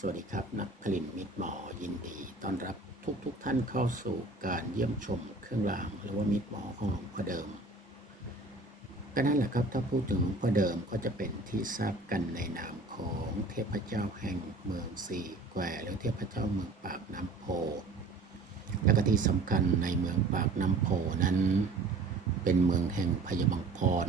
สวัสดีครับ นักผลิตมิตรหมอยินดีต้อนรับทุกทกๆท่านเข้าสู่การเยี่ยมชมเครื่องรางหรือว่ามิตรหมอของหลวงพ่อเดิม ก็นั่นแหละครับถ้าพูดถึงหลวงพ่อเดิมก็จะเป็นที่ทราบกันในนามของเทพเจ้าแห่งเมืองสี่แควหรือเทพเจ้าเมืองปากน้ำโพ และก็ที่สำคัญในเมืองปากน้ำโพนั้น เป็นเมืองแห่งพยาบังพร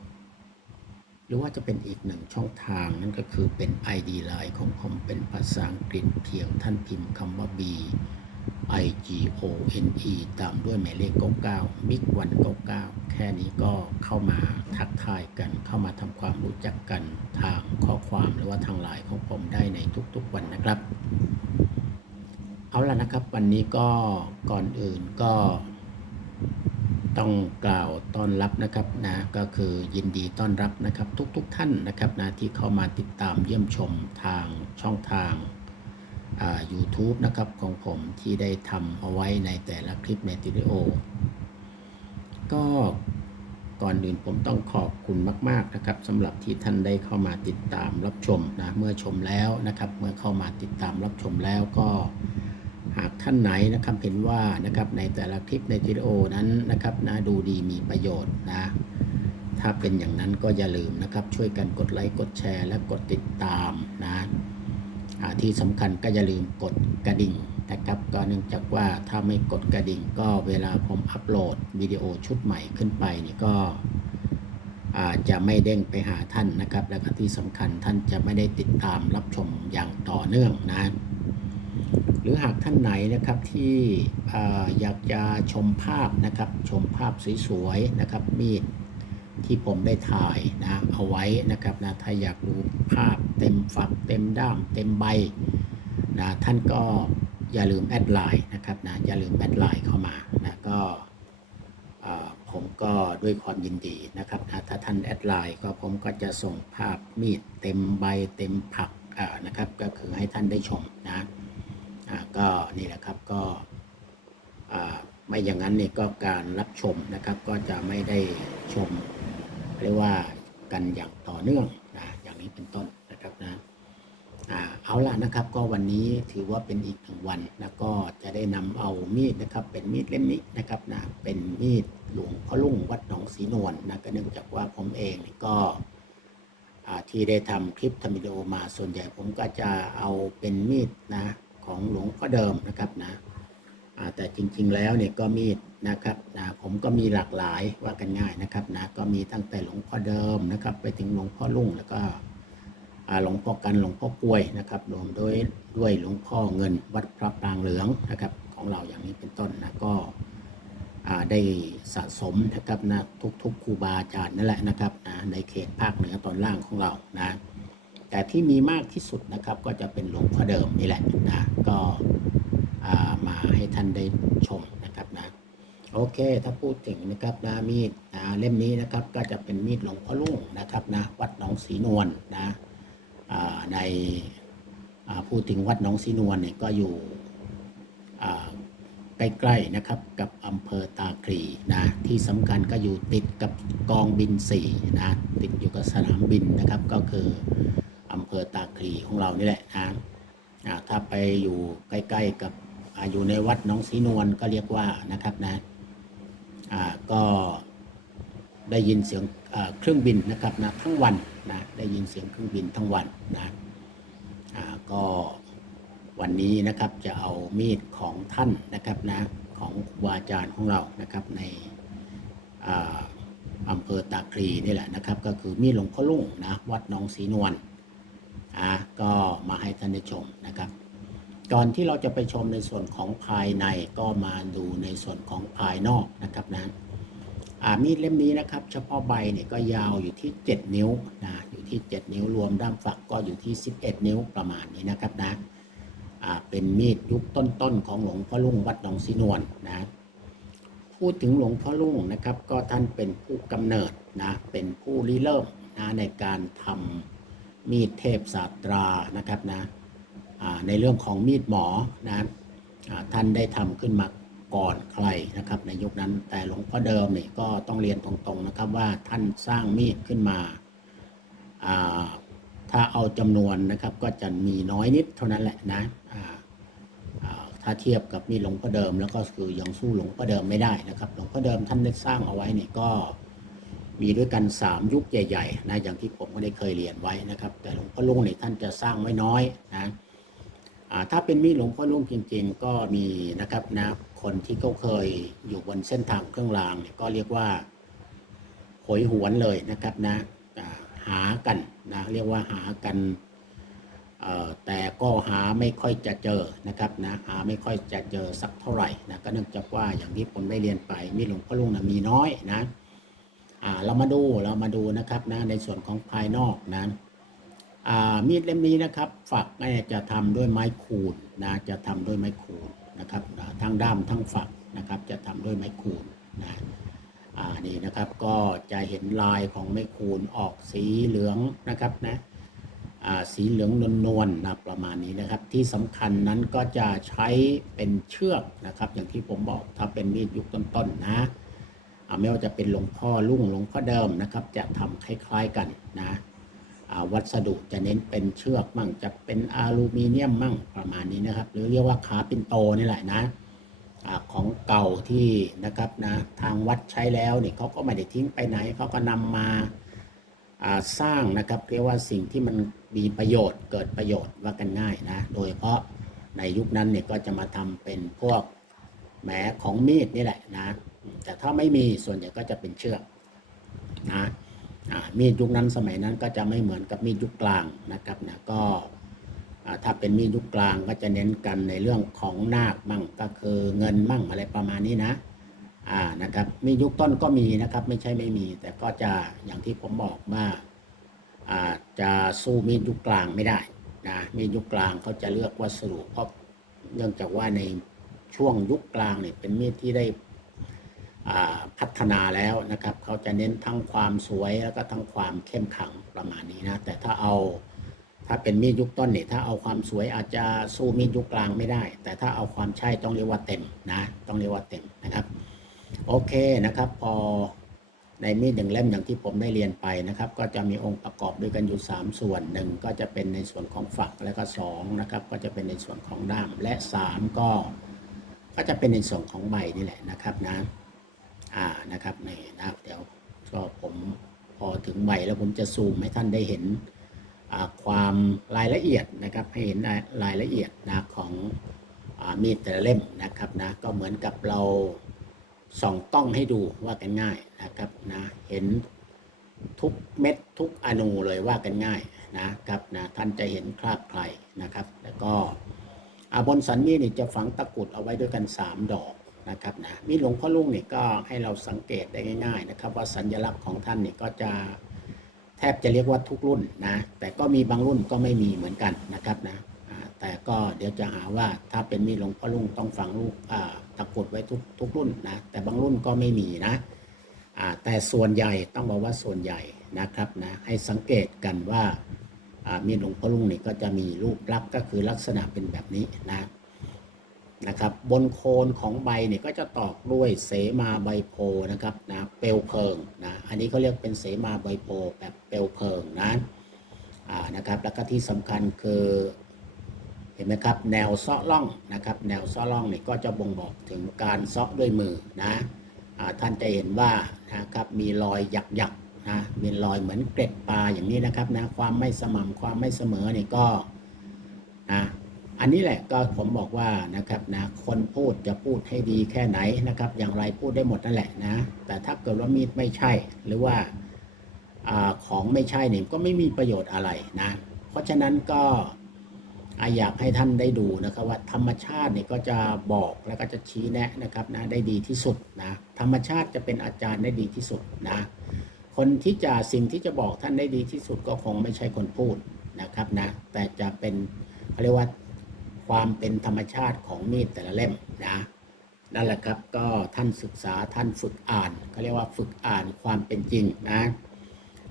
ห รือว่าจะเป็นอีกหนึ่งช่องทางนั่นก็คือเป็น ID Line ของผมเป็นภาษาอังกฤษเพียงท่านพิมพ์คำว่า B I G O N E ตามด้วยหมายเลข99มิกวัน99แค่นี้ก็เข้ามาทักทายกัน เข้ามาทำความรู้จักกันทางข้อความหรือว่าทางไลน์ของผมได้ในทุกๆวันนะครับ เอาละนะครับ วันนี้ก็ก่อนอื่นก็ ต้องกล่าวต้อนรับนะครับนะก็คือยินดีต้อนรับนะครับทุกๆทท่านนะครับนะที่เข้ามาติดตามเยี่ยมชมทางช่องทางอ่า YouTube นะครับของผมที่ได้ทำเอาไว้ในแต่ละคลิปในวิดีโอ ก็ก่อนอื่นผมต้องขอบคุณมากๆนะครับสำหรับที่ท่านได้เข้ามาติดตามรับชมนะเมื่อชมแล้วนะครับ เมื่อเข้ามาติดตามรับชมแล้วก็ หากท่านไหนนะครับเห็นว่านะครับในแต่ละคลิปในวิดีโอนั้นนะครับนะดูดีมีประโยชน์นะถ้าเป็นอย่างนั้นก็อย่าลืมนะครับ ช่วยกันกดไลค์กดแชร์ และกดติดตามนะที่สำคัญก็อย่าลืมกดกระดิ่งนะครับก็เนื่องจากว่าถ้าไม่กดกระดิ่งก็เวลาผมอัปโหลดวิดีโอชุดใหม่ขึ้นไปนี่ก็อาจจะไม่เด้งไปหาท่านนะครับ และที่สำคัญท่านจะไม่ได้ติดตามรับชมอย่างต่อเนื่องนะ หรือหากท่านไหนนะครับที่ออยากจะชมภาพนะครับ ชมภาพสวยๆนะครับมีดที่ผมได้ถ่ายนะเอาไว้นะครับนะถ้าอยากดูภาพเต็มฝักเต็มด้ามเต็มใบนะท่านก็อย่าลืมแอดไลน์นะครับนะอย่าลืมแอดไลน์เข้ามานะก็ผมก็ด้วยความยินดีนะครับนะถ้าท่านแอดไลน์ก็ผมก็จะส่งภาพมีดเต็มใบเต็มผักนะครับ ก็คือให้ท่านได้ชมนะ ก็นี่แหละครับก็ไม่อย่างนั้นเนี่ยก็การรับชมนะครับก็จะไม่ได้ชมเรียกว่ากันอย่างต่อเนื่องนะอย่างนี้เป็นต้นนะครับนะเอาล่ะนะครับก็วันนี้ถือว่าเป็นอีกหนึ่งวันนะก็จะได้นำเอามีดนะครับเป็นมีดเล่มนี้นะครับนะเป็นมีดหลวงพ่อลุ่งวัดหนองศรีนวลนะก็เนื่องจากว่าผมเองก็ที่ได้ทำคลิปทำวิดีโอมาส่วนใหญ่ผมก็จะเอาเป็นมีดนะ ของหลวงพ่อเดิมนะครับนะแต่จริงๆแล้วเนี่ยก็มีดนะครับนะผมก็มีหลากหลายว่ากันง่ายนะครับนะก็มีตั้งแต่หลวงพ่อเดิมนะครับ ไปถึงหลวงพ่อลุ่งแล้วก็หลวงพ่อกันหลวงพ่อกล้วยนะครับรวมด้วยด้วยหลวงพ่อเงินวัดพระปรางเหลืองนะครับของเราอย่างนี้เป็นต้นนะก็ได้สะสมนะครับนะทุกๆครูบาอาจารย์นั่นแหละนะครับนะในเขตภาคเหนือตอนล่างของเรานะ แต่ที่มีมากที่สุดนะครับก็จะเป็นหลวงพ่อเดิมนี่แหละนะก็มาให้ท่านได้ชมนะครับนะโอเค ถ้าพูดถึงนะครับนะมีดนะเล่มนี้นะครับก็จะเป็นมีดหลวงพ่อลุ่งนะครับนะวัดหนองศรีนวลนะในพูดถึงวัดหนองศรีนวลเนี่ยก็อยู่ใกล้ๆนะครับกับอำเภอตาคลีนะที่สำคัญก็อยู่ติดกับกองบิน4นะติดอยู่กับสนามบินนะครับก็คือ อำเภอตาคลีของเรานี่แหละนะถ้าไปอยู่ใกล้ๆกับอยู่ในวัดน้องศรีนวลก็เรียกว่านะครับนะก็ได้ยินเสียงเครื่องบินนะครับนะทั้งวันนะได้ยินเสียงเครื่องบินทั้งวันนะก็วันนี้นะครับจะเอามีดของท่านนะครับนะของครูบาอาจารย์ของเรานะครับในอ่าอำเภอตาคลีนี่แหละนะครับ ก็คือมีดหลวงพ่อลุ่งนะวัดหนองศรีนวล อะก็มาให้ท่านได้ชมนะครับ ก่อนที่เราจะไปชมในส่วนของภายในก็มาดูในส่วนของภายนอกนะครับนะมีดเล่มนี้นะครับ เฉพาะใบเนี่ยก็ยาวอยู่ที่ 7 นิ้วนะอยู่ที่ 7 นิ้วรวมด้ามฝักก็อยู่ที่ 11 นิ้วประมาณนี้นะครับนะเป็นมีดยุคต้นๆของหลวงพ่อลุ่งวัดหนองสีนวลนะพูดถึงหลวงพ่อลุ่งนะครับ ก็ท่านเป็นผู้กำเนิดนะเป็นผู้ริเริ่มนะในการทำ มีดเทพศาสตรานะครับนะในเรื่องของมีดหมอนะท่านได้ทำขึ้นมาก่อนใครนะครับ ในยุคนั้นแต่หลวงพ่อเดิมเนี่ยก็ต้องเรียนตรงๆนะครับว่าท่านสร้างมีดขึ้นมาถ้าเอาจำนวนนะครับก็จะมีน้อยนิดเท่านั้นแหละนะถ้าเทียบกับมีดหลวงพ่อเดิม แล้วก็คือยังสู้หลวงพ่อเดิมไม่ได้นะครับ หลวงพ่อเดิมท่านได้สร้างเอาไว้เนี่ยก็ มีด้วยกัน 3 ยุคใหญ่ๆนะอย่างที่ผมก็ได้เคยเรียนไว้นะครับ แต่หลวงพ่อลุงเนี่ยท่านจะสร้างไว้น้อยนะถ้าเป็นมีหลวงพ่อลุงจริง ๆ ก็มีนะครับนะคนที่เขาเคยอยู่บนเส้นทางเครื่องรางเนี่ยก็เรียกว่าโหยหวนเลยนะครับนะหากันนะเรียกว่าหากันแต่ก็หาไม่ค่อยจะเจอนะครับนะหาไม่ค่อยจะเจอสักเท่าไหร่นะก็เนื่องจากว่าอย่างที่ผมได้เรียนไปมีหลวงพ่อลุงนะมีน้อยนะ เรามาดูเรามาดูนะครับนะในส่วนของภายนอกนะมีดเล่มนี้นะครับ ฝักจะทำด้วยไม้คูนนะจะทำด้วยไม้คูนนะครับทั้งด้ามทั้งฝักนะครับ จะทำด้วยไม้คูนนะนี่นะครับก็จะเห็นลายของไม้คูณออกสีเหลืองนะครับนะสีเหลืองนวลๆนะประมาณนี้นะครับ ที่สำคัญนั้นก็จะใช้เป็นเชือกนะครับ อย่างที่ผมบอกถ้าเป็นมีดยุคต้นๆนะ ไม่ว่าจะเป็นหลวงพ่อลุ่งหลวงพ่อเดิมนะครับ จะทำคล้ายๆกันนะวัสดุจะเน้นเป็นเชือกมั่งจะเป็นอลูมิเนียมมั่งประมาณนี้นะครับ หรือเรียกว่าขาปินโตนี่แหละนะอของเก่าที่นะครับนะทางวัดใช้แล้วเนี่ยเขาก็ไม่ได้ทิ้งไปไหนเขาก็นำมาอ่าสร้างนะครับ เรียกว่าสิ่งที่มันมีประโยชน์เกิดประโยชน์ว่ากันง่ายนะ โดยเฉพาะในยุคนั้นเนี่ยก็จะมาทำเป็นพวกแหมของมีดนี่แหละนะ แต่ถ้าไม่มีส่วนใหญ่ก็จะเป็นเชือกนะมีดยุคนั้นสมัยนั้นก็จะไม่เหมือนกับมีดยุคกลางนะครับนะก็ถ้าเป็นมีดยุคกลางก็จะเน้นกันในเรื่องของนาคมั่งก็คือเงินมั่งอะไรประมาณนี้นะอ่านะครับมีดยุคต้นก็มีนะครับไม่ใช่ไม่มี แต่ก็จะอย่างที่ผมบอกว่าอ่าจะสู้มีดยุคกลางไม่ได้นะมีดยุคกลางเขาจะเลือกวัสดุเพราะเนื่องจากว่าในช่วงยุคกลางเนี่ยเป็นมีดที่ได้ พัฒนาแล้วนะครับ เขาจะเน้นทั้งความสวยแล้วก็ทั้งความเข้มขังประมาณนี้นะ แต่ถ้าเอาถ้าเป็นมีดยุคต้นเนี่ยถ้าเอาความสวยอาจจะสู้มีดยุคกลางไม่ได้ แต่ถ้าเอาความใช่ต้องเรียกว่าเต็มนะ ต้องเรียกว่าเต็มนะครับ โอเคนะครับ พอในมีดหนึ่งเล่มอย่างที่ผมได้เรียนไปนะครับ ก็จะมีองค์ประกอบด้วยกันอยู่ 3 ส่วนหนึ่งก็จะเป็นในส่วนของฝักแล้วก็2นะครับก็จะเป็นในส่วนของด้ามและ 3 ก็ ก็จะเป็นในส่วนของใบนี่แหละนะครับนะ อ่านะครับนี่นะครับเดี๋ยวก็ผมพอถึงใบแล้วผมจะซูมให้ท่านได้เห็นความรายละเอียดนะครับให้เห็นรายละเอียดนะของอมีดแต่ละเล่มนะครับนะก็เหมือนกับเราส่องต้องให้ดูว่ากันง่ายนะครับนะเห็นทุกเม็ดทุกอนูเลยว่ากันง่ายนะครับนะท่านจะเห็นคราบใครนะครับ แล้วก็บนสันมีดนี่จะฝังตะกรุดเอาไว้ด้วยกัน 3 ดอก นะครับนะมีหลวงพ่อลุงเนี่ยก็ให้เราสังเกตได้ง่าย ๆ นะครับ ว่าสัญลักษณ์ของท่านเนี่ยก็จะแทบจะเรียกว่าทุกรุ่นนะแต่ก็มีบางรุ่นก็ไม่มีเหมือนกันนะครับนะแต่ก็เดี๋ยวจะหาว่าถ้าเป็นมีหลวงพ่อลุงต้องฝังลูกตะกุดไว้ทุกทุกรุ่นนะแต่บางรุ่นก็ไม่มีนะแต่ส่วนใหญ่ต้องบอกว่าส่วนใหญ่นะครับนะให้สังเกตกันว่ามีหลวงพ่อลุงนี่ก็จะมีรูปลักษณ์ก็คือลักษณะเป็นแบบนี้นะ นะครับ บนโคนของใบเนี่ยก็จะตอกด้วยเสมาใบโพนะครับนะเปลวเพลิงนะอันนี้เขาเรียกเป็นเสมาใบโพแบบเปลวเพลิงนะอ่านะครับแล้วก็ที่สำคัญคือเห็นไหมครับแนวเซาะล่องนะครับ แนวเซาะล่องเนี่ยก็จะบ่งบอกถึงการเซาะด้วยมือนะอ่าท่านจะเห็นว่านะครับมีรอยหยักหยักนะมีรอยเหมือนเกล็ดปลาอย่างนี้นะครับนะความไม่สม่ำความไม่เสมอเนี่ยก็นะ อันนี้แหละก็ผมบอกว่านะครับนะคนพูดจะพูดให้ดีแค่ไหนนะครับ อย่างไรพูดได้หมดนั่นแหละนะ แต่ถ้าเกิดว่ามีดไม่ใช่หรือว่าอของไม่ใช่เนี่ยก็ไม่มีประโยชน์อะไรนะ เพราะฉะนั้นก็อ่าอยากให้ท่านได้ดูนะครับว่าธรรมชาติเนี่ยก็จะบอกแล้วก็จะชี้แนะนะครับนะได้ดีที่สุดนะธรรมชาติจะเป็นอาจารย์ได้ดีที่สุดนะคนที่จะสิ่งที่จะบอกท่านได้ดีที่สุดก็คงไม่ใช่คนพูดนะครับนะแต่จะเป็นเขาเรียกว่า ความเป็นธรรมชาติของมีดแต่ละเล่มนะนั่นแหละครับก็ท่านศึกษาท่านฝึกอ่านเขาเรียกว่าฝึกอ่านความเป็นจริงนะ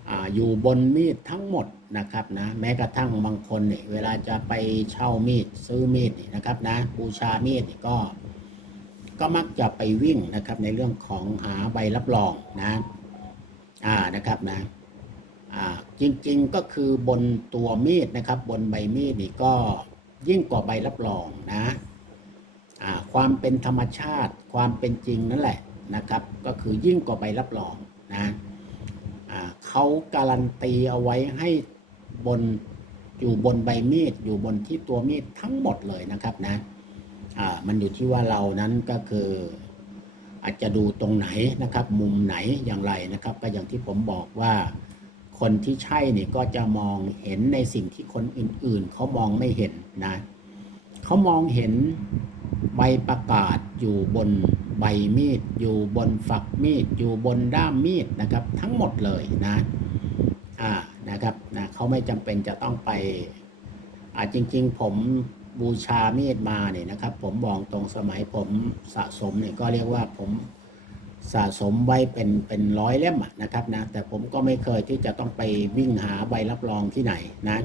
ออยู่บนมีดทั้งหมดนะครับนะแม้กระทั่งบางคนเนี่ยเวลาจะไปเช่ามีดซื้อมีดนี่นะครับนะบูชามีดนี่ก็ก็มักจะไปวิ่งนะครับในเรื่องของหาใบรับรองนะอ่านะครับนะอ่าจริงๆก็คือบนตัวมีดนะครับ บนใบมีดนี่ก็ ยิ่งกว่าใบรับรองนะความเป็นธรรมชาติ ความเป็นจริงนั่นแหละนะครับ ก็คือยิ่งกว่าใบรับรองนะเขาการันตีเอาไว้ให้บนอยู่บนใบมีดอยู่บนที่ตัวมีดทั้งหมดเลยนะครับนะมันอยู่ที่ว่าเรานั้นก็คืออาจจะดูตรงไหนนะครับ มุมไหนอย่างไรนะครับ ก็อย่างที่ผมบอกว่าคนที่ใช่เนี่ยก็จะมองเห็นในสิ่งที่คนอื่นๆ เขามองไม่เห็น นะเขามองเห็นใบประกาศอยู่บนใบมีด อยู่บนฝักมีด อยู่บนด้ามมีดนะครับ ทั้งหมดเลยนะอ่านะครับนะเขาไม่จำเป็นจะต้องไปอ่าจริง ๆ ผมบูชามีดมาเนี่ยนะครับ ผมบอกตรงสมัยผมสะสมเนี่ยก็เรียกว่าผมสะสมไว้เป็นเป็นร้อยเล่มนะครับนะแต่ผมก็ไม่เคยที่จะต้องไปวิ่งหาใบรับรองที่ไหนนะ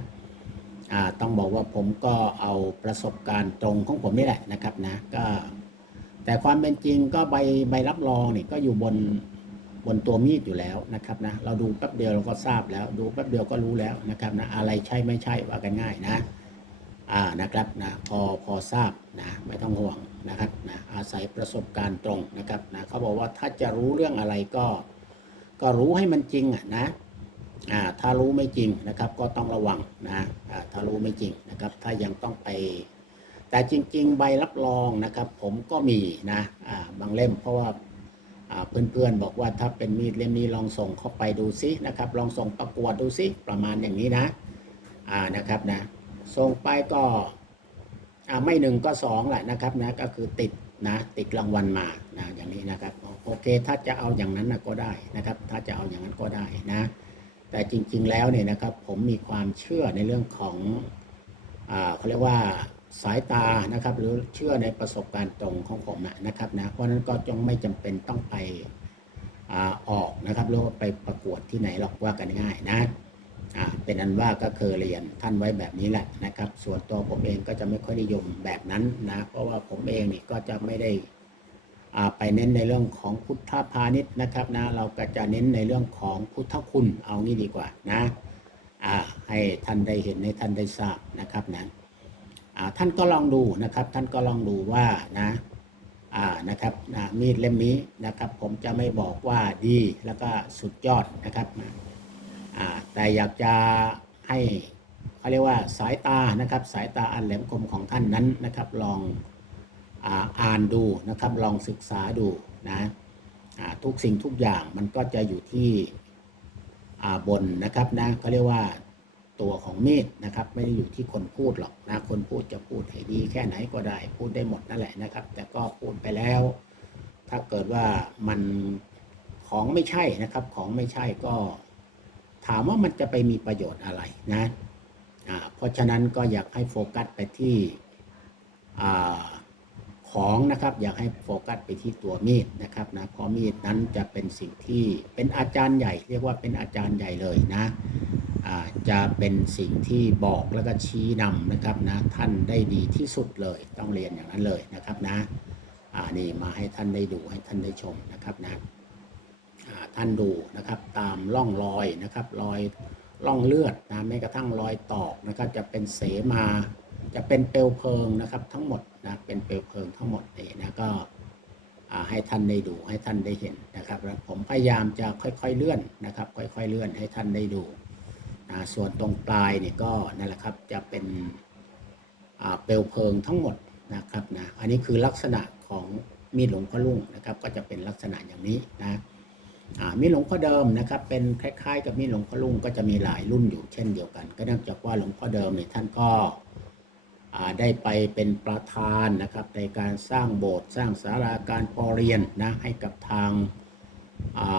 ต้องบอกว่าผมก็เอาประสบการณ์ตรงของผมนี่แหละนะครับนะก็แต่ความเป็นจริงก็ใบใบรับรองนี่ก็อยู่บนบนตัวมีดอยู่แล้วนะครับนะเราดูแป๊บเดียวเราก็ทราบแล้ว ดูแป๊บเดียวก็รู้แล้วนะครับนะอะไรใช่ไม่ใช่ว่ากันง่ายนะอ่านะครับนะพอพอทราบนะไม่ต้องห่วงนะครับนะอาศัยประสบการณ์ตรงนะครับนะเขาบอกว่าถ้าจะรู้เรื่องอะไรก็ ก็รู้ให้มันจริงอะนะ ถ้ารู้ไม่จริงนะครับก็ต้องระวังนะถ้ารู้ไม่จริงนะครับ ถ้ายังต้องไป แต่จริง ๆ ใบรับรองนะครับ ผมก็มีนะบางเล่มเพราะว่าเพื่อนๆบอกว่าถ้าเป็นมีดเล่มนี้ลองส่งเข้าไปดูซินะครับ ลองส่งประกวดดูซิประมาณอย่างนี้นะนะครับนะส่งไปก็ไม่หนึ่งก็สองแหละนะครับนะก็คือติดนะติดรางวัลมานะอย่างนี้นะครับโอเคถ้าจะเอาอย่างนั้นนะก็ได้นะครับ ถ้าจะเอาอย่างนั้นก็ได้นะ แต่จริง ๆ แล้วเนี่ยนะครับผมมีความเชื่อในเรื่องของเขาเรียกว่าสายตานะครับหรือเชื่อในประสบการณ์ตรงของผมนะครับนะเพราะนั้นก็จงไม่จำเป็นต้องไปออกนะครับหรือว่าไปประกวดที่ไหนหรอกว่ากันง่ายนะเป็นอันว่าก็เคยเรียนท่านไว้แบบนี้แหละนะครับ ส่วนตัวผมเองก็จะไม่ค่อยนิยมแบบนั้นนะเพราะว่าผมเองนี่ก็จะไม่ได้ ไปเน้นในเรื่องของพุทธพาณิชย์นะครับนะเราก็จะเน้นในเรื่องของพุทธคุณเอางี้ดีกว่านะให้ท่านได้เห็นให้ท่านได้ทราบนะครับนะท่านก็ลองดูนะครับ ท่านก็ลองดูว่านะนะครับมีดเล่มนี้นะครับ ผมจะไม่บอกว่าดีแล้วก็สุดยอดนะครับแต่อยากจะให้เขาเรียกว่าสายตานะครับ สายตาอันแหลมคมของท่านนั้นนะครับ ลอง อ่านดูนะครับ ลองศึกษาดูนะทุกสิ่งทุกอย่างมันก็จะอยู่ที่บนนะครับนะเขาเรียกว่าตัวของมีดนะครับ ไม่ได้อยู่ที่คนพูดหรอกนะคนพูดจะพูดให้ดีแค่ไหนก็ได้ พูดได้หมดนั่นแหละนะครับ แต่ก็พูดไปแล้ว ถ้าเกิดว่ามันของไม่ใช่นะครับ ของไม่ใช่ก็ ถามว่ามันจะไปมีประโยชน์อะไรนะเพราะฉะนั้นก็อยากให้โฟกัสไปที่อา ของนะครับ อยากให้โฟกัสไปที่ตัวมีดนะครับนะเพราะมีดนั้นจะเป็นสิ่งที่เป็นอาจารย์ใหญ่ เรียกว่าเป็นอาจารย์ใหญ่เลยนะจะเป็นสิ่งที่บอกแล้วก็ชี้นำนะครับนะท่านได้ดีที่สุดเลยต้องเรียนอย่างนั้นเลยนะครับนะนี่มาให้ท่านได้ดูให้ท่านได้ชมนะครับนะท่านดูนะครับตามร่องรอยนะครับรอยร่องเลือดนะแม้กระทั่งรอยตอกนะครับจะเป็นเสมา จะเป็นเปลวเพลิงนะครับทั้งหมดนะเป็นเปลวเพลิงทั้งหมดนี่นะก็ให้ท่านได้ดูให้ท่านได้เห็นนะครับแล้วผมพยายามจะค่อยๆเลื่อนนะครับ ค่อย ๆ เลื่อนให้ท่านได้ดูนะส่วนตรงปลายเนี่ยก็นั่นแหละครับจะเป็นเปลวเพลิงทั้งหมดนะครับนะอันนี้คือลักษณะของมีดหลวงพ่อลุ่งนะครับ ก็จะเป็นลักษณะอย่างนี้นะมีดหลวงพ่อเดิมนะครับ เป็นคล้าย ๆ กับมีดหลวงพ่อลุงก็จะมีหลายรุ่นอยู่เช่นเดียวกัน ก็เนื่องจากว่าหลวงพ่อเดิมเนี่ยท่านก็ ได้ไปเป็นประธานนะครับในการสร้างโบสถ์สร้างศาลาการปรเรียนนะให้กับทาง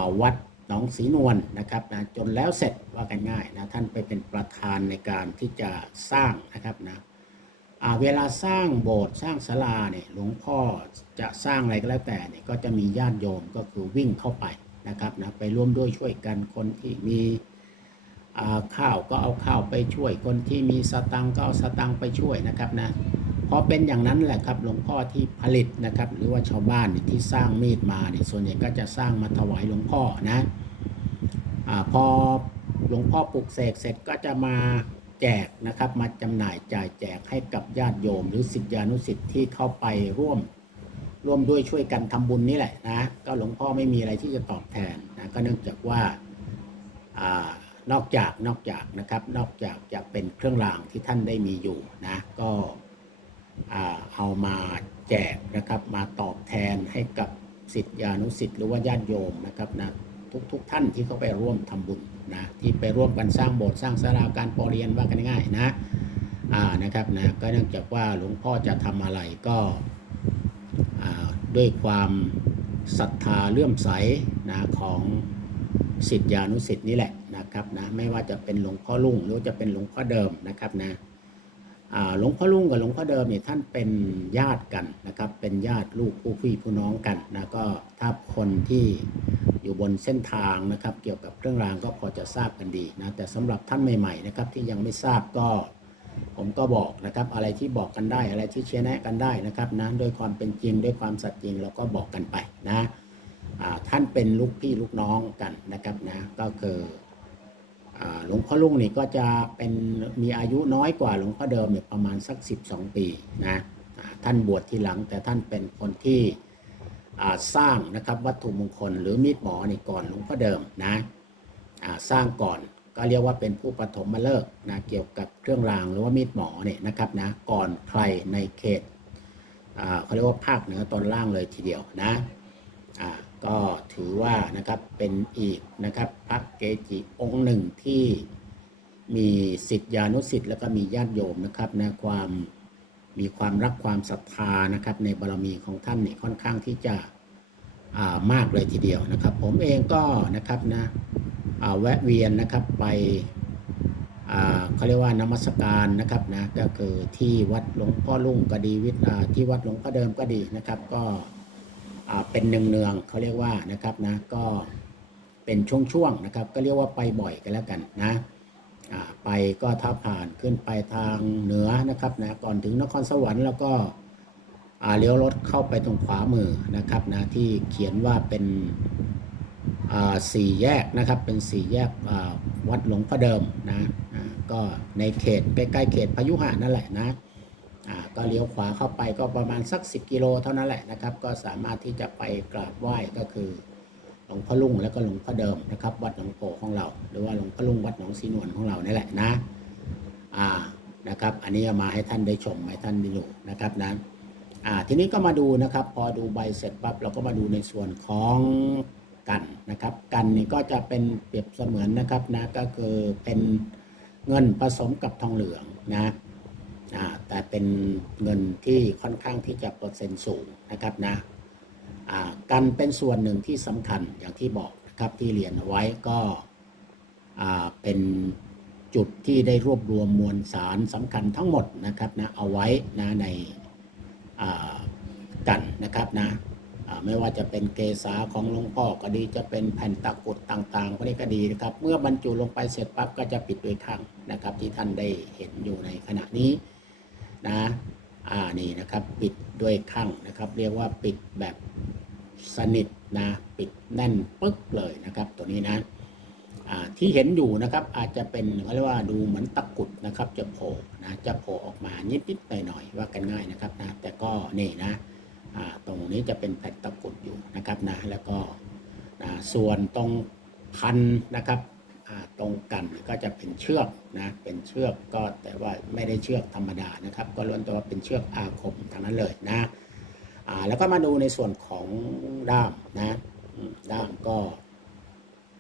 าวัดหนองศรีนวลนะครับนะจนแล้วเสร็จว่ากันง่ายนะท่านไปเป็นประธานในการที่จะสร้างนะครับนะเวลาสร้างโบสถ์สร้างศาลาเนี่ยหลวงพ่อจะสร้างอะไรก็แล้วแต่เนี่ยก็จะมีญาติโยมก็คือวิ่งเข้าไปนะครับนะไปร่วมด้วยช่วยกันคนที่มี ข้าวก็เอาข้าวไปช่วย คนที่มีสตังค์ก็เอาสตังค์ไปช่วยนะครับนะพอเป็นอย่างนั้นแหละครับหลวงพ่อที่ผลิตนะครับ หรือว่าชาวบ้านที่สร้างมีดมาเนี่ยส่วนใหญ่ก็จะสร้างมาถวายหลวงพ่อนะอพอหลวงพ่อปลุกเสกเสร็จก็จะมาแจกนะครับ มาจำหน่ายจ่ายแจกให้กับญาติโยม หรือศิษยานุศิษย์ที่เข้าไปร่วมร่วมด้วยช่วยกันทำบุญนี่แหละนะก็หลวงพ่อไม่มีอะไรที่จะตอบแทนนะก็เนื่องจากว่าอา นอกจากนอกจากนะครับ นอกจากจะเป็นเครื่องรางที่ท่านได้มีอยู่นะก็เอามาแจกนะครับมาตอบแทนให้กับศิษยานุศิษย์หรือว่าญาติโยมนะครับนะทุกๆทท่านที่เข้าไปร่วมทำบุญนะที่ไปร่วมกันสร้างโบสถ์สร้างศาลาการปรเรียนว่ากันง่ายนะอ่านะครับนะก็เนื่องจากว่าหลวงพ่อจะทำอะไรก็ด้วยความศรัทธาเลื่อมใสนะของสิทธิานุสิทธิ์นี่แหละ นะครับนะไม่ว่าจะเป็นหลวงพ่อลุ่งหรือจะเป็นหลวงพ่อเดิมนะครับนะหลวงพ่อลุ่งกับหลวงพ่อเดิมเนี่ยท่านเป็นญาติกันนะครับ เป็นญาติลูกผู้พี่ผู้น้องกันนะก็ถ้าคนที่อยู่บนเส้นทางนะครับ เกี่ยวกับเครื่องรางก็พอจะทราบกันดีนะแต่สำหรับท่านใหม่ๆนะครับที่ยังไม่ทราบก็ผมก็บอกนะครับอะไรที่บอกกันได้อะไรที่เชี้ยแนะกันได้นะครับนะด้วยความเป็นจริงด้วยความสัตย์จริงเราก็บอกกันไปนะท่านเป็นลูกพี่ลูกน้องกันนะครับนะก็คือ หลวงพ่อลุงนี่ก็จะเป็นมีอายุน้อยกว่าหลวงพ่อเดิมเนี่ยประมาณสัก 12 ปีนะท่านบวชทีหลังแต่ท่านเป็นคนที่สร้างนะครับวัตถุมงคลหรือมีดหมอนี่ก่อนหลวงพ่อเดิมนะสร้างก่อนก็เรียกว่าเป็นผู้ปฐมมาเลิกนะเกี่ยวกับเครื่องรางหรือว่ามีดหมอเนี่ยนะครับนะก่อนใครในเขตเขาเรียกว่าภาคเหนือตอนล่างเลยทีเดียวนะ ก็ถือว่านะครับเป็นอีกนะครับพระเกจิองค์หนึ่งที่มีสิทธิานุสิทธิ์แล้วก็มีญาติโยมนะครับในความมีความรักความศรัทธานะครับในบารมีของท่านเนี่ยค่อนข้างที่จะามากเลยทีเดียวนะครับ ผมเองก็นะครับนะแวะเวียนนะครับไปเขาเรียกว่านมัสการนะครับนะก็คือที่วัดหลวงพ่อลุ่งก็ดีวิทย์อ่าที่วัดหลวงพ่อเดิมก็ดีนะครับ ก็ เป็นเนืองๆเขาเรียกว่านะครับนะก็เป็นช่วงๆนะครับก็เรียกว่าไปบ่อยกันแล้วกันนะไปก็ถ้าผ่านขึ้นไปทางเหนือนะครับนะก่อนถึงนครสวรรค์แล้วก็เลี้ยวรถเข้าไปตรงขวามือนะครับนะที่เขียนว่าเป็นสี่แยกนะครับเป็นสี่แยกวัดหลวงพ่อเดิมนะก็ในเขตใกล้ๆเขตพายุหะนั่นแหละนะ ก็เลี้ยวขวาเข้าไปก็ประมาณสัก 10 กิโลเท่านั้นแหละนะครับ ก็สามารถที่จะไปกราบไหว้ก็คือหลวงพ่อลุงแล้วก็หลวงพ่อเดิมนะครับ วัดหนองโพของเรา หรือว่าหลวงพ่อลุงวัดหนองสีนวลของเรานี่แหละนะอ่านะครับ อันนี้มาให้ท่านได้ชมให้ท่านได้ดูนะครับนะอ่าทีนี้ก็มาดูนะครับ พอดูใบเสร็จปั๊บเราก็มาดูในส่วนของกันนะครับ กันนี่ก็จะเป็นเปรียบเสมือนนะครับนะก็คือเป็นเงินผสมกับทองเหลืองนะ แต่เป็นเงินที่ค่อนข้างที่จะเปอร์เซ็นต์สูงนะครับนะอ่ากันเป็นส่วนหนึ่งที่สำคัญอย่างที่บอกนะครับที่เรียนเอาไว้ก็เป็นจุดที่ได้รวบรวมมวลสารสำคัญทั้งหมดนะครับนะเอาไว้นะในกันนะครับนะไม่ว่าจะเป็นเกษาของหลวงพ่อก็ดีจะเป็นแผ่นตะกุดต่างๆพวกนี้ก็ดีนะครับ เมื่อบรรจุลงไปเสร็จปั๊บก็จะปิดด้วยขังนะครับ ที่ท่านได้เห็นอยู่ในขณะนี้ นะอ่านี่นะครับปิดด้วยขังนะครับ เรียกว่าปิดแบบสนิทนะปิดแน่นปึ๊กเลยนะครับ ตัวนี้นะอ่าที่เห็นอยู่นะครับอาจจะเป็นเขาเรียกว่าดูเหมือนตะกุดนะครับ จะโผล่นะจะโผล่ออกมานิดๆหน่อยๆว่ากันง่ายนะครับนะแต่ก็นี่นะอ่าตรงนี้จะเป็นแผ่นตะกุดอยู่นะครับนะแล้วก็นะส่วนตรงพันนะครับ ตรงกันก็จะเป็นเชือกนะเป็นเชือกก็แต่ว่าไม่ได้เชือกธรรมดานะครับ ก็ล้วนแต่ว่าเป็นเชือกอาคมทั้งนั้นเลยนะอ่าแล้วก็มาดูในส่วนของด้ามนะด้ามก็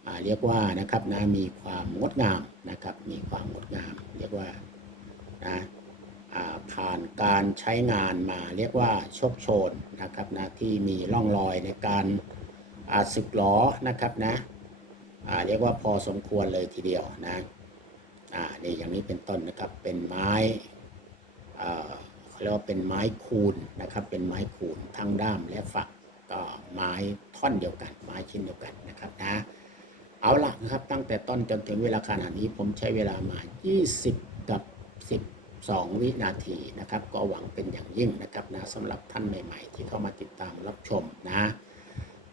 อ่าเรียกว่านะครับนะมีความงดงามนะครับ มีความงดงาม เรียกว่านะอ่าผ่านการใช้งานมาเรียกว่าโชคโชนนะครับนะที่มีร่องรอยในการอาสึกหลอนะครับนะ เรียกว่าพอสมควรเลยทีเดียวนะอ่านี่อย่างนี้เป็นต้นนะครับเป็นไม้อ่าเขาเรียกว่าเป็นไม้คูนนะครับ เป็นไม้คูนทั้งด้ามและฝักก็ไม้ท่อนเดียวกัน ไม้ชิ้นเดียวกันนะครับนะเอาละนะครับตั้งแต่ต้นจนถึงเวลาขณะนี้ผมใช้เวลามา 20 กับ 12 วินาทีนะครับ ก็หวังเป็นอย่างยิ่งนะครับนะสำหรับท่านใหม่ ๆ ที่เข้ามาติดตามรับชมนะ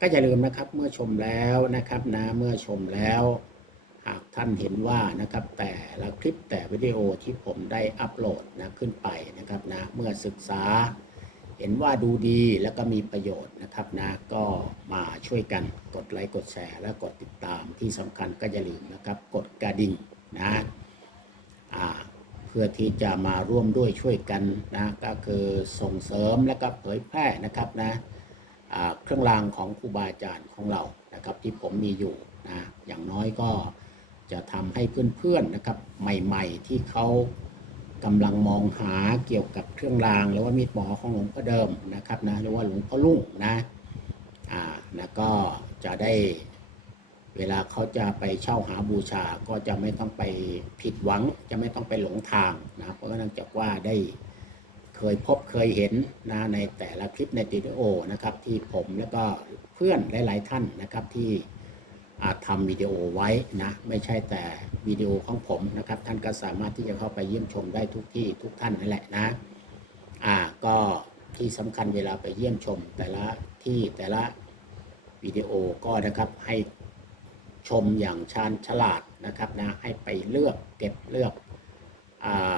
ก็อย่าลืมนะครับเมื่อชมแล้วนะครับนะเมื่อชมแล้ว หากท่านเห็นว่านะครับแต่ละคลิปแต่วิดีโอที่ผมได้อัปโหลดนะขึ้นไปนะครับนะเมื่อศึกษา เห็นว่าดูดีแล้วก็มีประโยชน์นะครับนะก็มาช่วยกันกดไลค์กดแชร์ และกดติดตามที่สำคัญก็อย่าลืมนะครับกดกระดิ่งนะอ่าเพื่อที่จะมาร่วมด้วยช่วยกันนะก็คือส่งเสริมและก็เผยแพร่นะครับนะ เครื่องรางของครูบาอาจารย์ของเรานะครับที่ผมมีอยู่นะอย่างน้อยก็จะทำให้เพื่อนๆนะครับใหม่ๆที่เขากำลังมองหาเกี่ยวกับเครื่องรางหรือว่ามีดหมอของหลวงพ่อเดิมนะครับนะหรือว่าหลวงพ่อลุ่งนะอ่าแล้วก็จะได้เวลาเขาจะไปเช่าหาบูชาก็จะไม่ต้องไปผิดหวัง จะไม่ต้องไปหลงทางนะเพราะเนื่องจากว่าได้ เคยพบเคยเห็นนะในแต่ละคลิปในวิดีโอนะครับที่ผมแล้วก็เพื่อนหลาย ๆ ท่านนะครับที่อาจทำวิดีโอไว้นะไม่ใช่แต่วิดีโอของผมนะครับ ท่านก็สามารถที่จะเข้าไปเยี่ยมชมได้ทุกที่ทุกท่านนั่นแหละนะอ่าก็ที่สำคัญเวลาไปเยี่ยมชม แต่ละที่แต่ละวิดีโอก็นะครับให้ชมอย่างชาญฉลาดนะครับนะให้ไปเลือกเก็บเลือกอ่า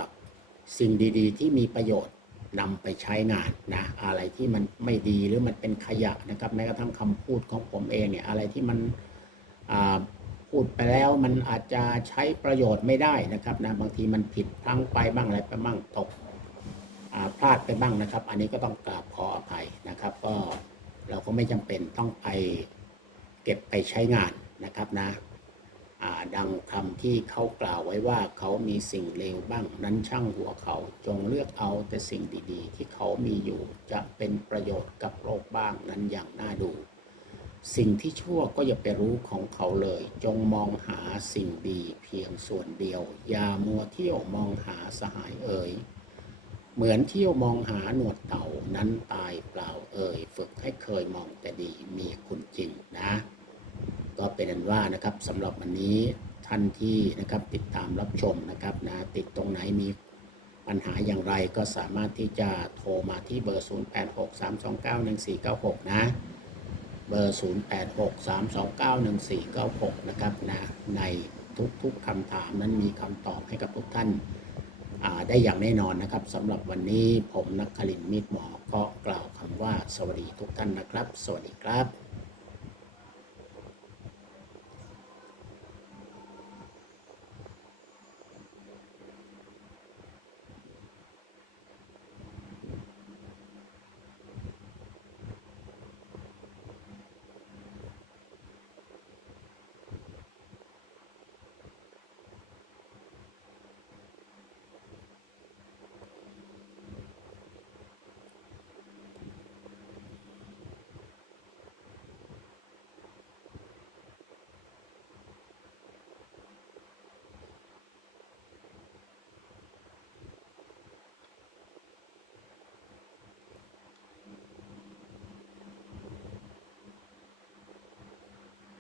สิ่งดีๆ ที่มีประโยชน์ นำไปใช้งานนะอะไรที่มันไม่ดีหรือมันเป็นขยะนะครับแม้กระทั่งคำพูดของผมเองเนี่ยอะไรที่มันพูดไปแล้วมันอาจจะใช้ประโยชน์ไม่ได้นะครับนะบางทีมันผิดพลั้งไปบ้างอะไรไปบ้างตกพลาดไปบ้างนะครับ อันนี้ก็ต้องกราบขออภัยนะครับ ก็เราก็ไม่จำเป็นต้องไปเก็บไปใช้งานนะครับนะ ดังคำที่เขากล่าวไว้ว่าเขามีสิ่งเลวบ้างนั้นช่างหัวเขา จงเลือกเอาแต่สิ่งดีๆ ที่เขามีอยู่จะเป็นประโยชน์กับโลกบ้างนั้นอย่างน่าดู สิ่งที่ชั่วก็อย่าไปรู้ของเขาเลย จงมองหาสิ่งดีเพียงส่วนเดียว อย่ามัวเที่ยวมองหาสหายเอ่ยเหมือนเที่ยวมองหาหนวดเต่านั้นตายเปล่าเอ่ยฝึกให้เคยมองแต่ดีมีคุณจริงนะ ก็เป็นอันว่านะครับสำหรับวันนี้ท่านที่นะครับติดตามรับชมนะครับนะติดตรงไหนมีปัญหาอย่างไรก็สามารถที่จะโทรมาที่เบอร์ 0863291496 นะ เบอร์ 0863291496 นะครับนะในทุกๆคำถามนั้นมีคำตอบให้กับทุกท่านาได้อย่างแน่นอนนะครับสำหรับวันนี้ผมนักคลินมีดหมอก็กล่าวคำว่าสวัสดีทุกท่านนะครับ สวัสดีครับ